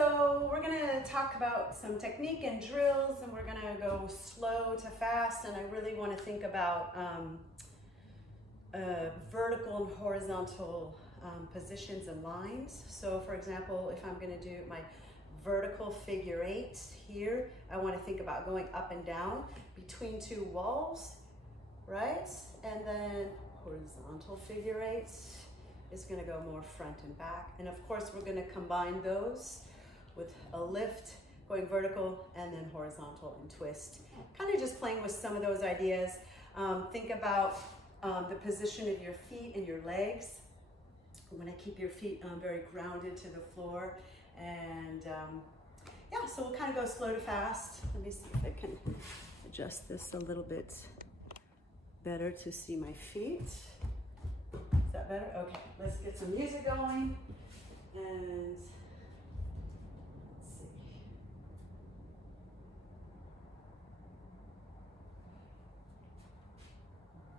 So we're gonna talk about some technique and drills, and we're gonna go slow to fast, and I really wanna think about vertical and horizontal positions and lines. So for example, if I'm gonna do my vertical figure eight here, I wanna think about going up and down between two walls, right? And then horizontal figure eight is gonna go more front and back. And of course, we're gonna combine those with a lift, going vertical, and then horizontal and twist. Kind of just playing with some of those ideas. Think about the position of your feet and your legs. You wanna keep your feet very grounded to the floor. And yeah, so we'll kind of go slow to fast. Let me see if I can adjust this a little bit better to see my feet. Is that better? Okay, let's get some music going. And let's see.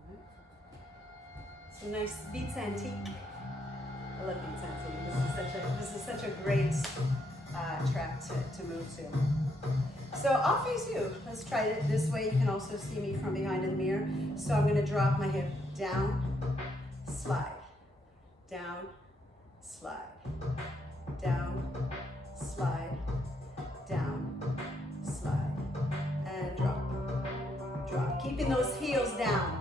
All right. So nice Beats Antique. I love Beats Antique. This is such a great track to move to. So I'll face you. Let's try it this way. You can also see me from behind in the mirror. So I'm gonna drop my hip down, slide, down, slide, down, slide, down, slide, and drop, drop. Keeping those heels down.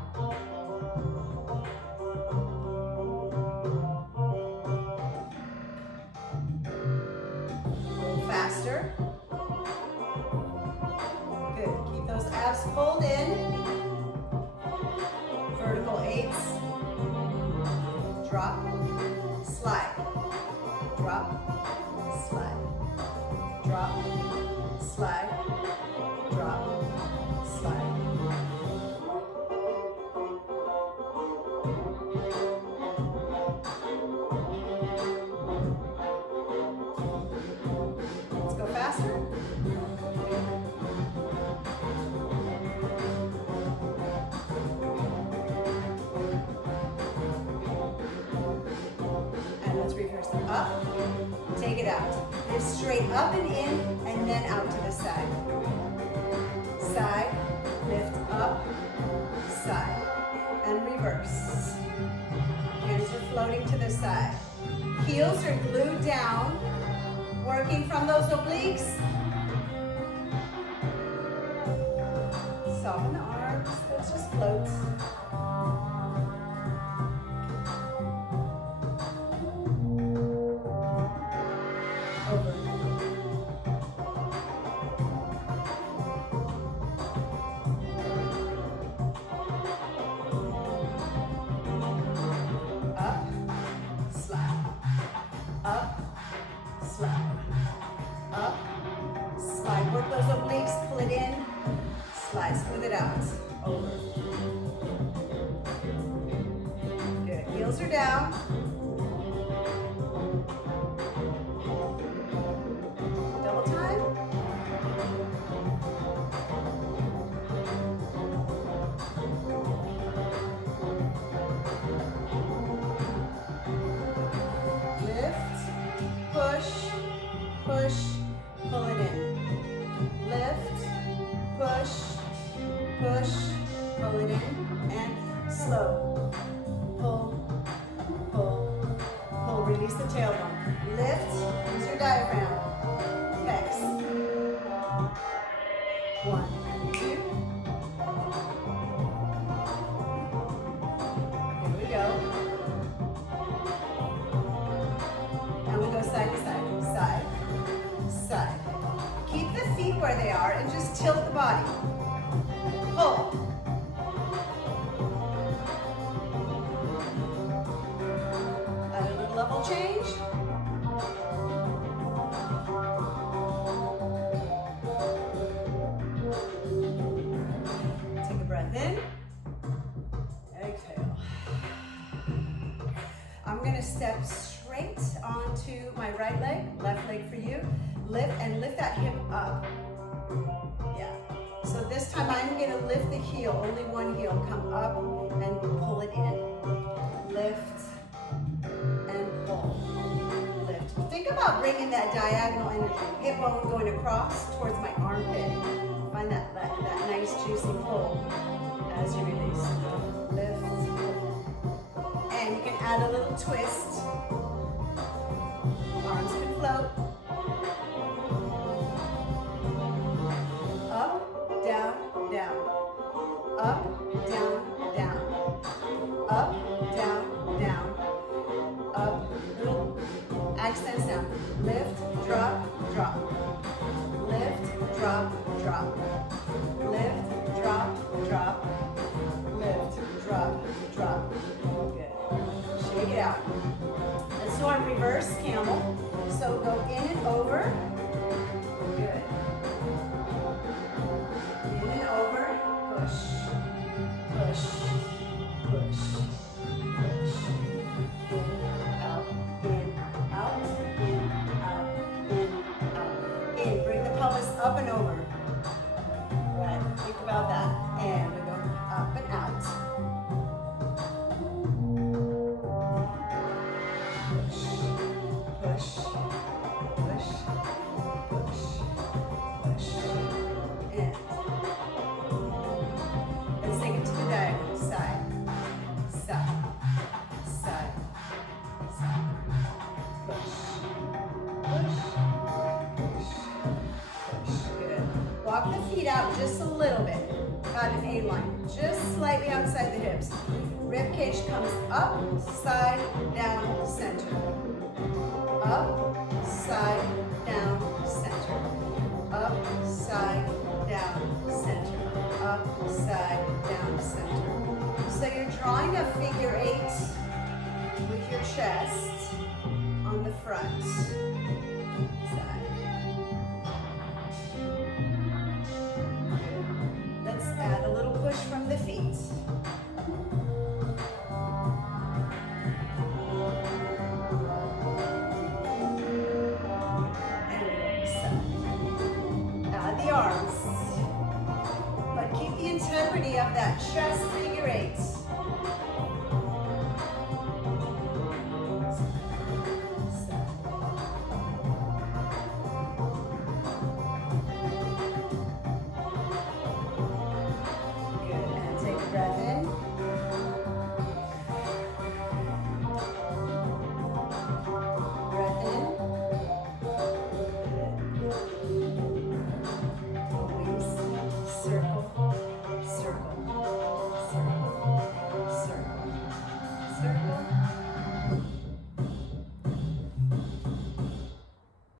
Faster. Good. Keep those abs pulled in. Vertical eights. Drop, slide, drop, slide, drop, slide, drop, slide. Let's go faster. Up, take it out. Lift straight up and in, and then out to the side. Side, lift up, side, and reverse. Hands are floating to the side. Heels are glued down, working from those obliques. Soften the arms, let's just float. Smooth it out. Over. Good. Heels are down. Double time. Lift, push, push, pull it in. Lift, push, push, pull it in, and slow. Pull, pull, pull. Release the tailbone. Lift, use your diaphragm. Pecs. 1, 2. Here we go. And we go side to side, side, side. Keep the feet where they are and just tilt the body. Pull. Add a little level change. Take a breath in. Exhale. I'm going to step straight onto my right leg, left leg for you. Lift and lift that hip up. Yeah. So this time I'm going to lift the heel, only one heel, come up and pull it in. Lift and pull. Lift, think about bringing that diagonal energy. Hip bone going across towards my armpit. Find that nice juicy pull as you release. Lift. And you can add a little twist. Arms can float. Up, down, down. Up, down, down. Up, down, down. Up, little accents down. Lift, drop, drop. Lift, drop, drop. Lift, drop, drop. Lift, drop, drop. Good. Shake it out. Let's do our reverse camel. So go in and over. Good. In and over. Push. Push. Push. Push. In, out, in, out, in, out, in, out. In. Bring the pelvis up and over. Right. Think about that. And we go up and out. Push. Push. Push. Push. Push. In. Let's take it to the diagonal. Side. Side. Side. Side. Push. Push. Push. Push. Good. Walk the feet out just a little bit. Got an A line. Just slightly outside the hips. Rib cage comes up, side, down, center. Up, side, down, center. Up, side, down, center. Up, side, down, center. So you're drawing a figure 8 with your chest on the front. Side. Let's add a little push from the feet. And release. Add the arms. But keep the integrity of that chest